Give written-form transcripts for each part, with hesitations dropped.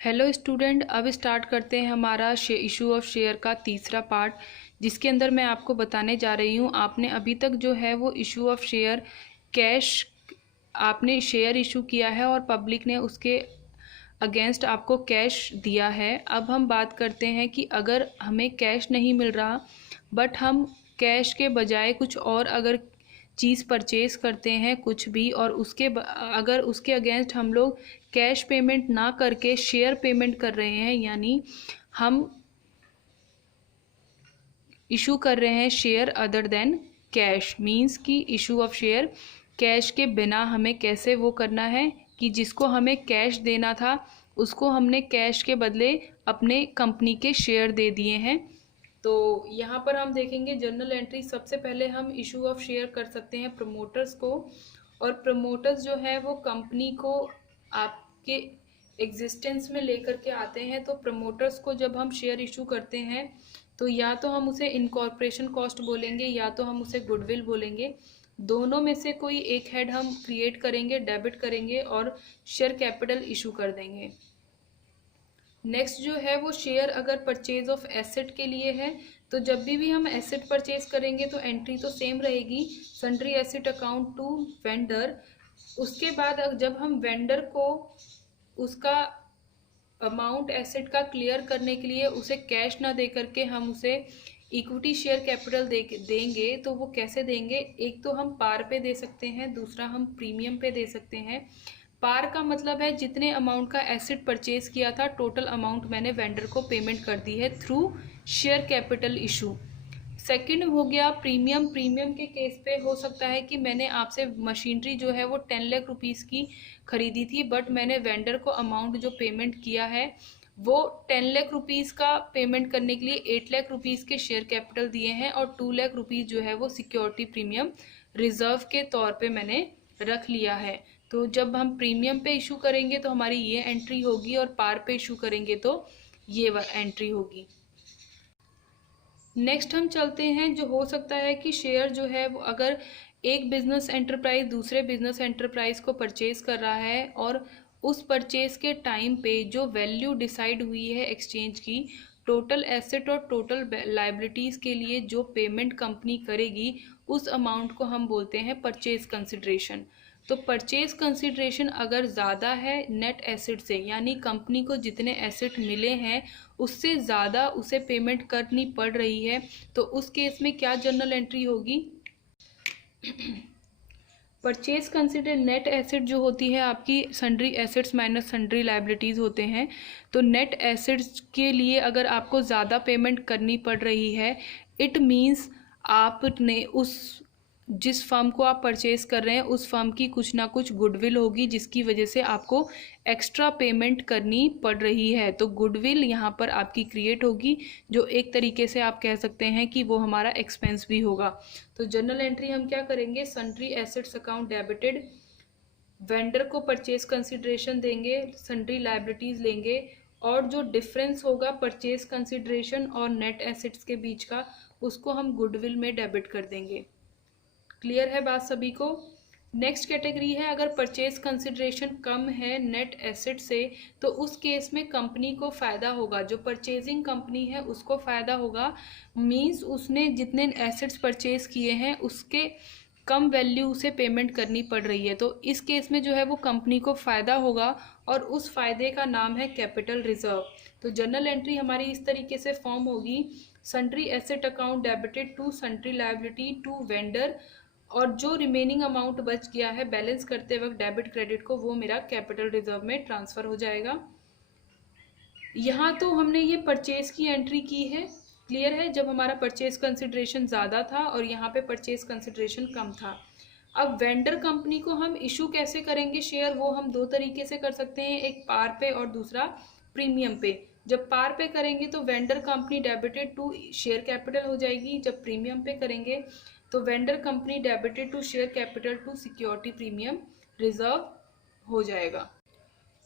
Hello student, अब start करते हैं हमारा इशू ऑफ शेयर का तीसरा पार्ट, जिसके अंदर मैं आपको बताने जा रही हूँ। आपने अभी तक जो है वो इशू ऑफ शेयर कैश आपने शेयर इशू किया है और पब्लिक ने उसके अगेंस्ट आपको कैश दिया है। अब हम बात करते हैं कि अगर हमें कैश नहीं मिल रहा बट हम कैश के बजाय कुछ और अगर चीज़ परचेज करते हैं कुछ भी, और अगर उसके अगेंस्ट हम लोग कैश पेमेंट ना करके शेयर पेमेंट कर रहे हैं, यानी हम इशू कर रहे हैं share other than cash, means कि इशू ऑफ शेयर कैश के बिना हमें कैसे वो करना है कि जिसको हमें कैश देना था उसको हमने कैश के बदले अपने कंपनी के शेयर दे दिए हैं। तो यहाँ पर हम देखेंगे जर्नल एंट्री। सबसे पहले हम इशू ऑफ शेयर कर सकते हैं प्रमोटर्स को, और प्रमोटर्स जो है वो कंपनी को आपके एग्जिस्टेंस में लेकर के आते हैं। तो प्रमोटर्स को जब हम शेयर इशू करते हैं तो या तो हम उसे इनकॉर्पोरेशन कॉस्ट बोलेंगे या तो हम उसे गुडविल बोलेंगे। दोनों में से कोई एक हेड हम क्रिएट करेंगे, डेबिट करेंगे और शेयर कैपिटल इशू कर देंगे। नेक्स्ट जो है वो शेयर अगर परचेज ऑफ एसेट के लिए है, तो जब भी हम एसेट परचेज करेंगे तो एंट्री तो सेम रहेगी, sundry asset account to vendor. उसके बाद जब हम वेंडर को उसका अमाउंट एसेट का क्लियर करने के लिए उसे कैश ना दे करके हम उसे इक्विटी शेयर कैपिटल देंगे, तो वो कैसे देंगे? एक तो हम पार पे दे सकते हैं, दूसरा हम प्रीमियम पे दे सकते हैं। पार का मतलब है जितने अमाउंट का एसेट परचेज किया था टोटल अमाउंट मैंने वेंडर को पेमेंट कर दी है through share capital issue. Second हो गया प्रीमियम। प्रीमियम के केस पे हो सकता है कि मैंने आपसे मशीनरी जो है वो 10 लाख रुपीस की खरीदी थी, बट मैंने वेंडर को अमाउंट जो पेमेंट किया है वो 10 लाख रुपीस का पेमेंट करने के लिए 8 लाख रुपीस के शेयर कैपिटल दिए हैं और 2 लाख रुपीस जो है वो सिक्योरिटी प्रीमियम रिजर्व के तौर पे मैंने रख लिया है। तो जब हम प्रीमियम पे इशू करेंगे तो हमारी ये एंट्री होगी और पार पे इशू करेंगे तो ये एंट्री होगी। नेक्स्ट हम चलते हैं, जो हो सकता है कि शेयर जो है वो अगर एक बिजनेस एंटरप्राइज दूसरे बिजनेस एंटरप्राइज को परचेज कर रहा है और उस परचेज के टाइम पे जो वैल्यू डिसाइड हुई है एक्सचेंज की, टोटल एसेट और टोटल लाइबिलिटीज के लिए जो पेमेंट कंपनी करेगी उस अमाउंट को हम बोलते हैं परचेज कंसिडरेशन। तो परचेज कंसिडरेशन अगर ज़्यादा है नेट एसेट से, यानी कंपनी को जितने एसेट मिले हैं उससे ज़्यादा उसे पेमेंट करनी पड़ रही है, तो उस केस में क्या जर्नल एंट्री होगी? परचेज कंसिडर नेट एसेट जो होती है आपकी sundry assets minus sundry liabilities होते हैं। तो नेट एसेट्स के लिए अगर आपको ज़्यादा पेमेंट करनी पड़ रही है, इट मीन्स आपने उस जिस फर्म को आप परचेज कर रहे हैं उस फर्म की कुछ ना कुछ गुडविल होगी जिसकी वजह से आपको एक्स्ट्रा पेमेंट करनी पड़ रही है। तो गुडविल यहाँ पर आपकी क्रिएट होगी, जो एक तरीके से आप कह सकते हैं कि वो हमारा एक्सपेंस भी होगा। तो जर्नल एंट्री हम क्या करेंगे? Sundry assets account debited, vendor को परचेज कंसिडरेशन देंगे, सन्ड्री लाइबिलिटीज लेंगे, और जो डिफरेंस होगा परचेज कंसिडरेशन और नेट एसेट्स के बीच का उसको हम गुडविल में डेबिट कर देंगे। क्लियर है बात सभी को? नेक्स्ट कैटेगरी है अगर परचेज कंसिडरेशन कम है नेट एसेट से, तो उस केस में कंपनी को फ़ायदा होगा, जो परचेजिंग कंपनी है उसको फ़ायदा होगा। मींस उसने जितने एसेट्स परचेज किए हैं उसके कम वैल्यू उसे पेमेंट करनी पड़ रही है। तो इस केस में जो है वो कंपनी को फ़ायदा होगा और उस फायदे का नाम है कैपिटल रिजर्व। तो जर्नल एंट्री हमारी इस तरीके से फॉर्म होगी, sundry asset account debited to sundry liability to vendor, और जो रिमेनिंग अमाउंट बच गया है बैलेंस करते वक्त डेबिट क्रेडिट को, वो मेरा कैपिटल रिजर्व में ट्रांसफ़र हो जाएगा। यहाँ तो हमने ये परचेज की एंट्री की है, क्लियर है, जब हमारा परचेज कंसिडरेशन ज़्यादा था और यहाँ पे परचेज कंसिडरेशन कम था। अब वेंडर कंपनी को हम इशू कैसे करेंगे शेयर, वो हम दो तरीके से कर सकते हैं, एक पार पे और दूसरा प्रीमियम पे। जब पार पे करेंगे तो vendor company debited to share capital हो जाएगी, जब प्रीमियम पे करेंगे तो vendor company debited to share capital to security premium reserve हो जाएगा।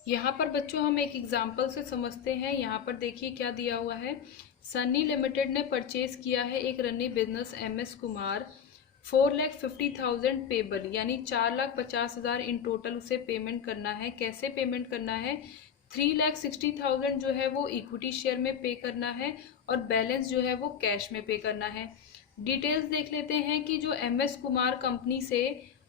यहाँ पर बच्चों हम एक एग्जाम्पल से समझते हैं। यहाँ पर देखिए क्या दिया हुआ है, सन्नी लिमिटेड ने परचेज किया है एक running business MS Kumar 4,50,000 payable, यानी 4,50,000 इन टोटल उसे पेमेंट करना है। कैसे पेमेंट करना है? 3,60,000 जो है वो इक्विटी शेयर में पे करना है और बैलेंस जो है वो कैश में पे करना है। डिटेल्स देख लेते हैं कि जो MS कुमार कंपनी से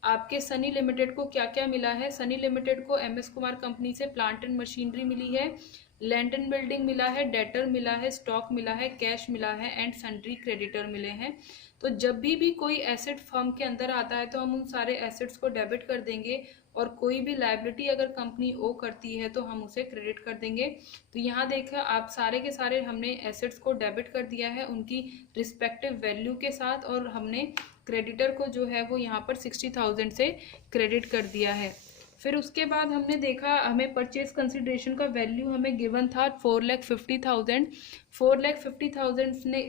आपके सनी लिमिटेड को क्या क्या मिला है। सनी लिमिटेड को MS कुमार कंपनी से प्लांट एंड मशीनरी मिली है, लैंड एंड बिल्डिंग मिला है, डेटर मिला है, स्टॉक मिला है, कैश मिला है एंड सन्ड्री क्रेडिटर मिले हैं। तो जब भी कोई एसेट फर्म के अंदर आता है तो हम उन सारे एसेट्स को डेबिट कर देंगे और कोई भी लायबिलिटी अगर कंपनी ओ करती है तो हम उसे क्रेडिट कर देंगे। तो यहाँ देखा आप सारे के सारे हमने एसेट्स को डेबिट कर दिया है उनकी रिस्पेक्टिव वैल्यू के साथ और हमने क्रेडिटर को जो है वो यहाँ पर 60,000 से क्रेडिट कर दिया है। फिर उसके बाद हमने देखा हमें परचेज कंसिडरेशन का वैल्यू हमें गिवन था 4,50,000। 4,50,000 ने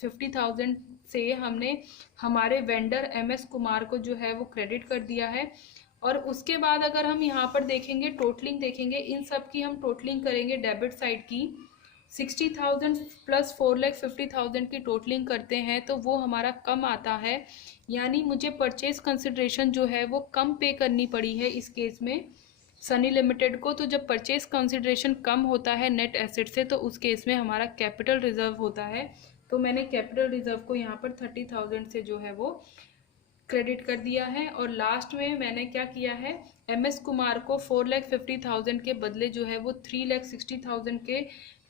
50,000 से हमने हमारे वेंडर MS कुमार को जो है वो क्रेडिट कर दिया है। और उसके बाद अगर हम यहाँ पर देखेंगे टोटलिंग देखेंगे, इन सब की हम टोटलिंग करेंगे डेबिट साइड की 60,000 प्लस 4,50,000 की टोटलिंग करते हैं तो वो हमारा कम आता है, यानी मुझे परचेज कंसिडरेशन जो है वो कम पे करनी पड़ी है इस केस में सनी लिमिटेड को। तो जब परचेज कंसिडरेशन कम होता है नेट एसेट से तो उस केस में हमारा कैपिटल रिजर्व होता है। तो मैंने कैपिटल रिजर्व को यहाँ पर 30,000 से जो है वो क्रेडिट कर दिया है। और लास्ट में मैंने क्या किया है, MS कुमार को 4,50,000 के बदले जो है वो 3,60,000 के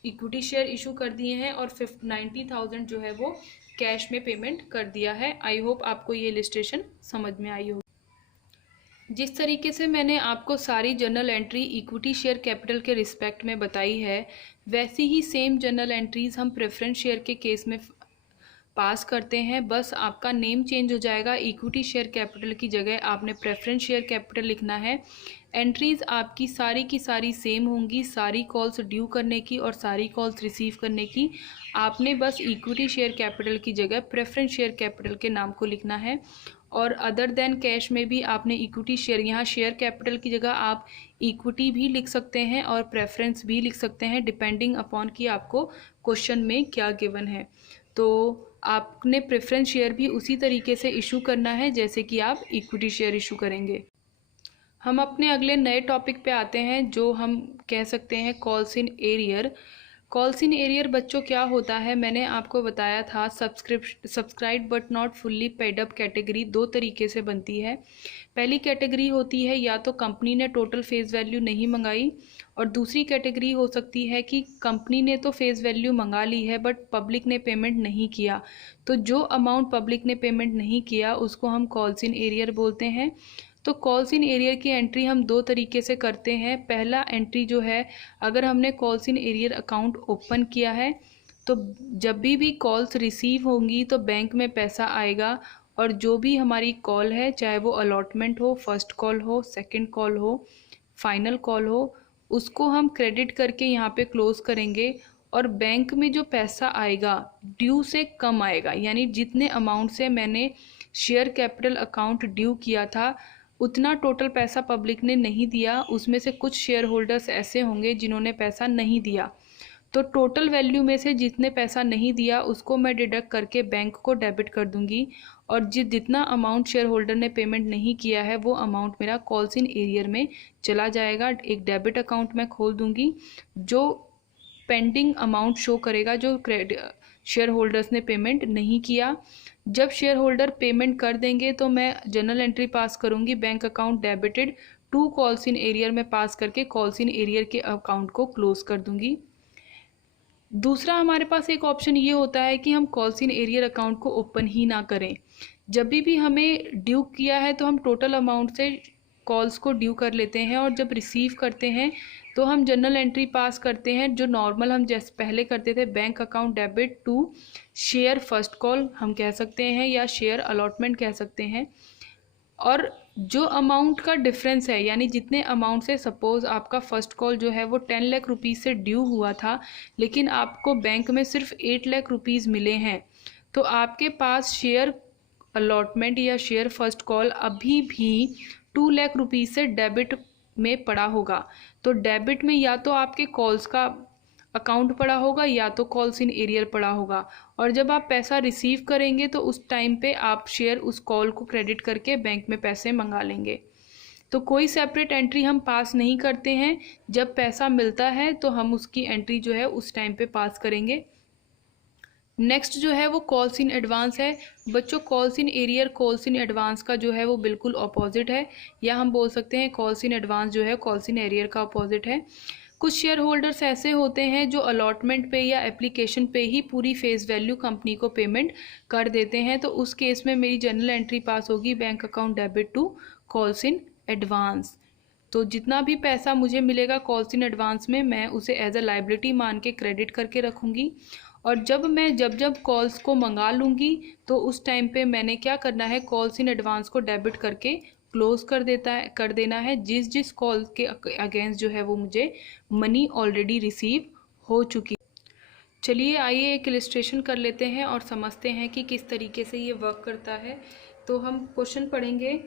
इक्विटी शेयर इशू कर दिए हैं और 90,000 जो है वो कैश में पेमेंट कर दिया है। आई होप आपको ये इलस्ट्रेशन समझ में आई हो। जिस तरीके से मैंने आपको सारी journal entry equity share capital के रिस्पेक्ट में बताई है, वैसी ही सेम जर्नल एंट्रीज हम प्रेफरेंस शेयर के केस में पास करते हैं। बस आपका नेम चेंज हो जाएगा, इक्विटी शेयर कैपिटल की जगह आपने प्रेफरेंस शेयर कैपिटल लिखना है। एंट्रीज आपकी सारी की सारी सेम होंगी, सारी कॉल्स ड्यू करने की और सारी कॉल्स रिसीव करने की। आपने बस इक्विटी शेयर कैपिटल की जगह प्रेफरेंस शेयर कैपिटल के नाम को लिखना है। और अदर देन कैश में भी आपने इक्विटी शेयर, यहाँ शेयर कैपिटल की जगह आप इक्विटी भी लिख सकते हैं और प्रेफरेंस भी लिख सकते हैं, डिपेंडिंग अपॉन कि आपको क्वेश्चन में क्या गिवन है। तो आपने प्रेफरेंस शेयर भी उसी तरीके से इशू करना है जैसे कि आप इक्विटी शेयर इशू करेंगे। हम अपने अगले नए टॉपिक पे आते हैं जो हम कह सकते हैं calls in arrear. Calls in arrear बच्चों क्या होता है, मैंने आपको बताया था subscribe but not fully paid up category दो तरीके से बनती है। पहली कैटेगरी होती है या तो कंपनी ने टोटल फेस वैल्यू नहीं मंगाई, और दूसरी कैटेगरी हो सकती है कि कंपनी ने तो फेस वैल्यू मंगा ली है बट पब्लिक ने पेमेंट नहीं किया। तो जो अमाउंट पब्लिक ने पेमेंट नहीं किया उसको हम कॉल्स इन एरियर बोलते हैं। तो कॉल्स इन एरियर की एंट्री हम दो तरीके से करते हैं। पहला एंट्री जो है, अगर हमने calls in arrear account open किया है तो जब भी कॉल्स रिसीव होंगी तो बैंक में पैसा आएगा और जो भी हमारी कॉल है, चाहे वो अलॉटमेंट हो, फर्स्ट कॉल हो, सेकंड कॉल हो, फाइनल कॉल हो, उसको हम क्रेडिट करके यहाँ पे क्लोज करेंगे और बैंक में जो पैसा आएगा ड्यू से कम आएगा, यानी जितने अमाउंट से मैंने शेयर कैपिटल अकाउंट ड्यू किया था उतना टोटल पैसा पब्लिक ने नहीं दिया, उसमें से कुछ शेयर होल्डर्स ऐसे होंगे जिन्होंने पैसा नहीं दिया। तो टोटल वैल्यू में से जितने पैसा नहीं दिया उसको मैं डिडक्ट करके बैंक को डेबिट कर दूंगी और जितना अमाउंट शेयर होल्डर ने पेमेंट नहीं किया है वो अमाउंट मेरा कॉल्स इन एरियर में चला जाएगा। एक डेबिट अकाउंट मैं खोल दूंगी जो पेंडिंग अमाउंट शो करेगा जो शेयर होल्डर्स ने पेमेंट नहीं किया। जब शेयर होल्डर पेमेंट कर देंगे तो मैं जर्नल एंट्री पास करूंगी bank account debited to calls in arrear में पास करके कॉल्स इन एरियर के अकाउंट को क्लोज कर दूंगी। दूसरा हमारे पास एक ऑप्शन ये होता है कि हम कॉल्स इन एरियर अकाउंट को ओपन ही ना करें। जब भी हमें ड्यू किया है तो हम टोटल अमाउंट से कॉल्स को ड्यू कर लेते हैं और जब रिसीव करते हैं तो हम जर्नल एंट्री पास करते हैं जो नॉर्मल हम जैसे पहले करते थे, bank account debit to share first call हम कह सकते हैं या शेयर अलॉटमेंट कह सकते हैं। और जो अमाउंट का डिफरेंस है, यानी जितने अमाउंट से सपोज आपका फर्स्ट कॉल जो है वो 10 लाख रुपीज़ से ड्यू हुआ था लेकिन आपको बैंक में सिर्फ 8 लाख रुपीज़ मिले हैं, तो आपके पास शेयर अलॉटमेंट या शेयर फर्स्ट कॉल अभी भी 2 लाख रुपीज़ से डेबिट में पड़ा होगा। तो डेबिट में या तो आपके कॉल्स का अकाउंट पड़ा होगा या तो कॉल्स इन एरियर पड़ा होगा, और जब आप पैसा रिसीव करेंगे तो उस टाइम पे आप शेयर उस कॉल को क्रेडिट करके बैंक में पैसे मंगा लेंगे। तो कोई सेपरेट एंट्री हम पास नहीं करते हैं। जब पैसा मिलता है तो हम उसकी एंट्री जो है उस टाइम पे पास करेंगे। नेक्स्ट जो है वो कॉल्स इन एडवांस है। बच्चों, calls in arrear calls in advance का जो है वो बिल्कुल अपोजिट है, या हम बोल सकते हैं कॉल्स इन एडवांस जो है कॉल्स इन एरियर का अपोजिट है। कुछ शेयर होल्डर्स ऐसे होते हैं जो अलॉटमेंट पे या एप्लीकेशन पे ही पूरी फेस वैल्यू कंपनी को पेमेंट कर देते हैं, तो उस केस में मेरी जर्नल एंट्री पास होगी bank account debit to calls in advance. तो जितना भी पैसा मुझे मिलेगा कॉल्स इन एडवांस में, मैं उसे एज अ लाइबिलिटी मान के क्रेडिट करके रखूँगी। और जब कॉल्स को मंगा लूँगी तो उस टाइम पे मैंने क्या करना है, कॉल्स इन एडवांस को डेबिट करके क्लोज कर देना है जिस कॉल के अगेंस्ट जो है वो मुझे मनी ऑलरेडी रिसीव हो चुकी। चलिए आइए एक इलस्ट्रेशन कर लेते हैं और समझते हैं कि किस तरीके से ये वर्क करता है। तो हम क्वेश्चन पढ़ेंगे।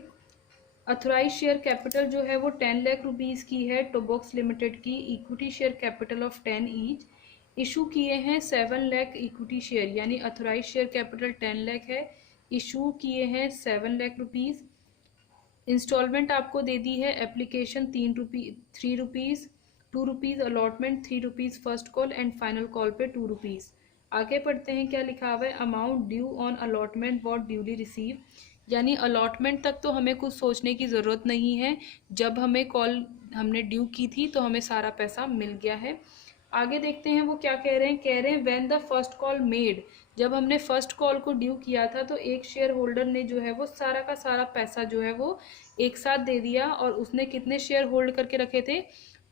अथोराइज शेयर कैपिटल जो है वो 10 लाख रुपीज़ की है टोबॉक्स लिमिटेड की। Equity share capital of 10 each. Issue किए हैं 7 लाख इक्विटी शेयर, यानी अथोराइज शेयर कैपिटल 10 लाख है, इशू किए हैं 7 लाख रुपीज़। इंस्टॉलमेंट आपको दे दी है application 3 rupees, 2 rupees allotment, 3 rupees first call and final call पे 2 रुपीज़। आगे पढ़ते हैं क्या लिखा हुआ है। Amount due on allotment what duly receive, यानी अलॉटमेंट तक तो हमें कुछ सोचने की ज़रूरत नहीं है। जब हमें कॉल हमने ड्यू की थी तो हमें सारा पैसा मिल गया है। आगे देखते हैं वो क्या कह रहे हैं। कह रहे हैं when the first call made, जब हमने फर्स्ट कॉल को ड्यू किया था तो एक शेयर होल्डर ने जो है वो सारा का सारा पैसा जो है वो एक साथ दे दिया, और उसने कितने शेयर होल्ड करके रखे थे,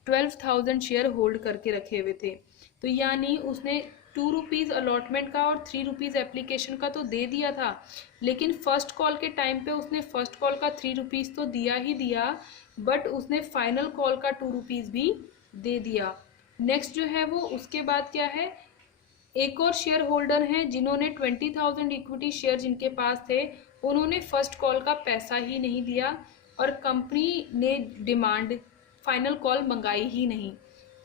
12,000 शेयर होल्ड करके रखे हुए थे। तो यानी उसने 2 रुपीज़ अलॉटमेंट का और 3 रुपीज़ एप्लीकेशन का तो दे दिया था, लेकिन फर्स्ट कॉल के टाइम पे उसने फर्स्ट कॉल का 3 रुपीज़ तो दिया ही दिया, बट उसने फाइनल कॉल का 2 रुपीज़ भी दे दिया। नेक्स्ट जो है वो उसके बाद क्या है, एक और शेयर होल्डर हैं जिन्होंने 20,000 इक्विटी शेयर जिनके पास थे, उन्होंने फर्स्ट कॉल का पैसा ही नहीं दिया और कंपनी ने डिमांड फाइनल कॉल मंगाई ही नहीं।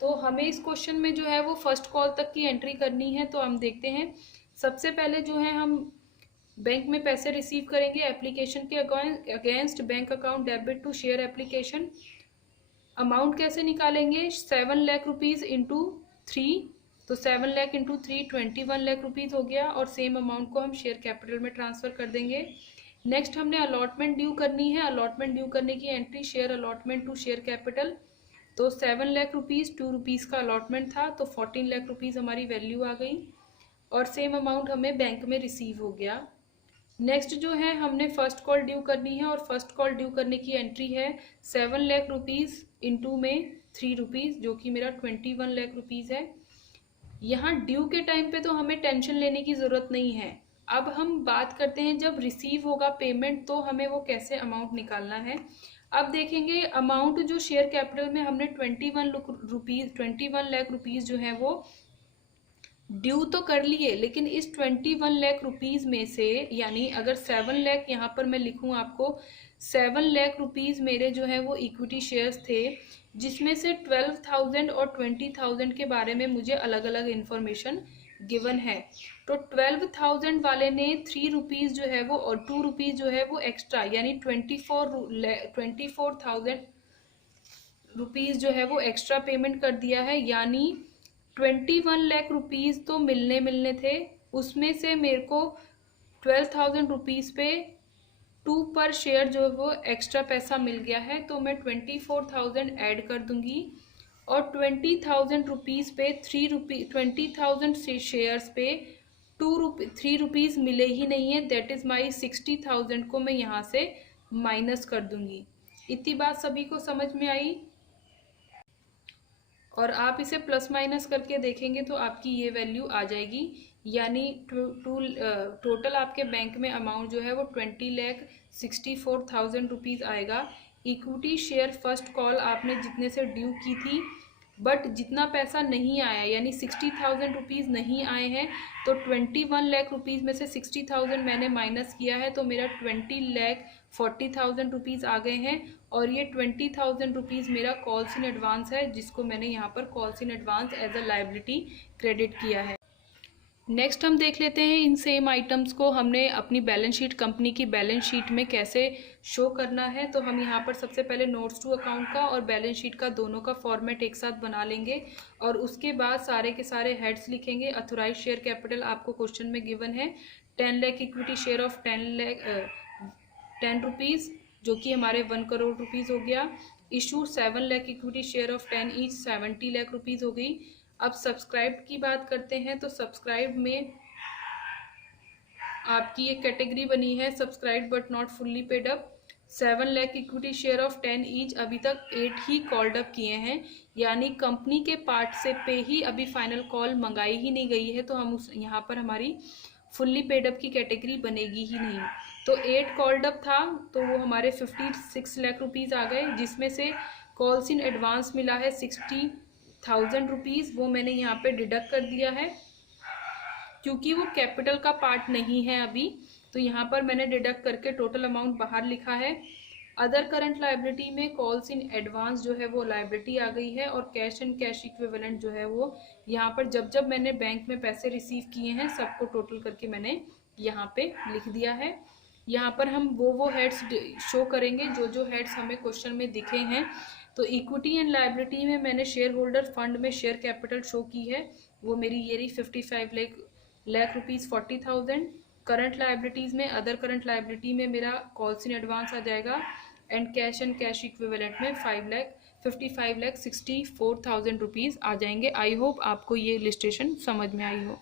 तो हमें इस क्वेश्चन में जो है वो फर्स्ट कॉल तक की एंट्री करनी है। तो हम देखते हैं, सबसे पहले जो है हम बैंक में पैसे रिसीव करेंगे एप्लीकेशन के against bank account debit to share application. Amount कैसे निकालेंगे, 7 लाख रुपीज़ इंटू 3, तो 7 लाख इंटू 3 21 लाख रुपीज़ हो गया, और सेम अमाउंट को हम शेयर कैपिटल में ट्रांसफ़र कर देंगे। नेक्स्ट हमने अलॉटमेंट ड्यू करनी है। अलॉटमेंट ड्यू करने की entry share allotment to share capital, तो 7 लाख रुपीज़ 2 रुपीज़ का अलॉटमेंट था, तो 14 लाख रुपीज़ हमारी वैल्यू आ गई, और सेम अमाउंट हमें बैंक में रिसीव हो गया। नेक्स्ट जो है हमने फर्स्ट कॉल ड्यू करनी है, और फर्स्ट कॉल ड्यू करने की एंट्री है 7 लाख रुपीज़ इंटू में 3 रुपीज़, जो कि मेरा 21 लाख रुपीज़ है। यहाँ ड्यू के टाइम पे तो हमें टेंशन लेने की ज़रूरत नहीं है। अब हम बात करते हैं जब रिसीव होगा पेमेंट तो हमें वो कैसे अमाउंट निकालना है। अब देखेंगे अमाउंट जो शेयर कैपिटल में हमने 21 लाख रुपीज़ जो है वो ड्यू तो कर लिए, लेकिन इस 21 लाख रुपीज़ में से, यानी अगर 7 लाख यहाँ पर मैं लिखूँ आपको, 7 लाख रुपीज़ मेरे जो है वो इक्विटी शेयर्स थे, जिसमें से 12,000 और 20,000 के बारे में मुझे अलग अलग इन्फॉर्मेशन गिवन है। तो 12,000 वाले ने 3 रुपीज़ जो है वो और 2 रुपीज़ जो है वो एक्स्ट्रा, यानी 24,000 रुपीज़ जो है वो एक्स्ट्रा पेमेंट कर दिया है। यानी 21 लाख रुपीज़ तो मिलने थे, उसमें से मेरे को 12,000 रुपीज़ पे 2 पर शेयर जो है वो एक्स्ट्रा पैसा मिल गया है, तो मैं 24,000 ऐड कर दूंगी, और 20,000 रुपीज़ पे 20,000 शेयर्स पे 3 रुपीज़ मिले ही नहीं है, दैट इज़ माई 60,000 को मैं यहाँ से माइनस कर दूंगी। इतनी बात सभी को समझ में आई? और आप इसे प्लस माइनस करके देखेंगे तो आपकी ये वैल्यू आ जाएगी, यानी टोटल आपके बैंक में अमाउंट जो है वो 20,64,000 रुपीज़ आएगा। इक्विटी शेयर फर्स्ट कॉल आपने जितने से ड्यू की थी, बट जितना पैसा नहीं आया, यानी 60,000 रुपीज़ नहीं आए हैं, तो 21 लाख रुपीज़ में से 60,000 मैंने माइनस किया है, तो मेरा 20,40,000 रुपीज़ आ गए हैं, और ये 20,000 रुपीज़ मेरा कॉल्स इन एडवांस है, जिसको मैंने यहाँ पर calls in advance as a liability credit किया है। नेक्स्ट हम देख लेते हैं इन सेम आइटम्स को हमने अपनी बैलेंस शीट, कंपनी की बैलेंस शीट में कैसे शो करना है। तो हम यहाँ पर सबसे पहले नोट्स टू अकाउंट का और बैलेंस शीट का दोनों का फॉर्मेट एक साथ बना लेंगे और उसके बाद सारे के सारे हेड्स लिखेंगे। अथोराइज शेयर कैपिटल आपको क्वेश्चन में गिवन है 10 lakh equity share of 10 rupees, जो कि हमारे 1 करोड़ रुपीज़ हो गया। Issue 7 lakh equity share of 10 each 70 lakh rupees हो गई। अब सब्सक्राइब की बात करते हैं तो सब्सक्राइब में आपकी एक कैटेगरी बनी है subscribe but not fully paid up. 7 lakh equity share of 10 each, अभी तक 8 ही कॉल्ड अप किए हैं, यानी कंपनी के पार्ट से पे ही अभी फाइनल कॉल मंगाई ही नहीं गई है, तो हम उस यहाँ पर हमारी फुल्ली पेड अप की कैटेगरी बनेगी ही नहीं। तो 8 कॉल्ड अप था तो वो हमारे 56 लाख रुपीज़ आ गए, जिसमें से कॉल्स इन एडवांस मिला है 60,000 रुपीज़, वो मैंने यहाँ पे डिडक्ट कर दिया है क्योंकि वो कैपिटल का पार्ट नहीं है अभी, तो यहाँ पर मैंने डिडक्ट करके टोटल अमाउंट बाहर लिखा है। अदर करंट लाइबिलिटी में कॉल्स इन एडवांस जो है वो लाइबिलिटी आ गई है और कैश एंड कैश इक्विवेलेंट जो है वो यहाँ पर जब जब मैंने बैंक में पैसे रिसीव किए हैं सबको टोटल करके मैंने यहाँ पे लिख दिया है। यहाँ पर हम वो हेड्स शो करेंगे जो हेड्स हमें क्वेश्चन में दिखे हैं। तो इक्विटी एंड लाइबिलिटी में मैंने शेयर होल्डर फंड में शेयर कैपिटल शो की है, वो मेरी ये रही 55 लाख रुपीज़ 40,000। करंट लाइबिलिटीज़ में अदर करंट लाइबिलिटी में मेरा कॉल्स इन एडवांस आ जाएगा एंड कैश इक्विवेलेंट में 55 लाख 64,000 रुपीज़ आ जाएंगे। आई होप आपको ये लिस्टेशन समझ में आई हो।